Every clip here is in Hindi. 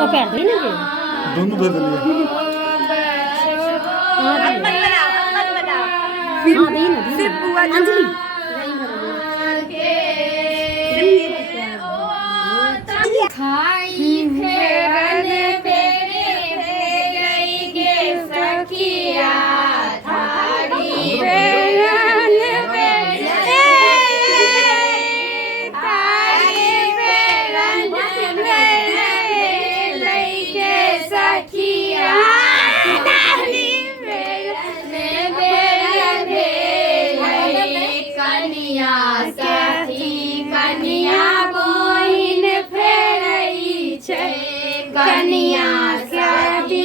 वो पैर दे ना के दोनों धो दिए अम्मन बनाओ हाँ दे ना सिर्फ बुआ अंजलि खाई फेरन तेरे गई गे सखिया थारी फेरन थारी फेरन लई के सखिया थारी फेरन कनिया साथी कनिया बोइन फेरई छै कनिया साथी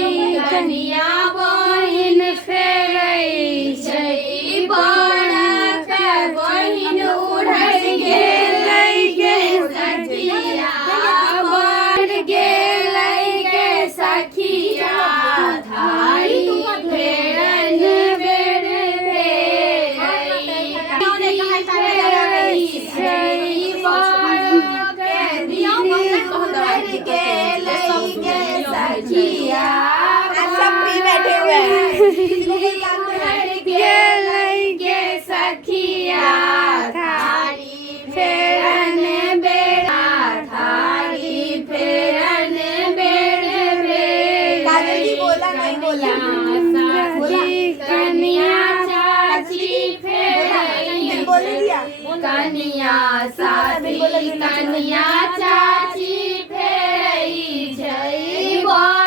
कनिया बोइन फेरई छै बड़क बहिन उड़ै गेलै गे सखिया बढ़ गेलै गे सखिया थारी फेरन बेर सखिया थारी फेरन बेड़ा थारी फेरन बेड़े कनिया चाची फेरई कनिया साथी कनिया चाची फेरई छै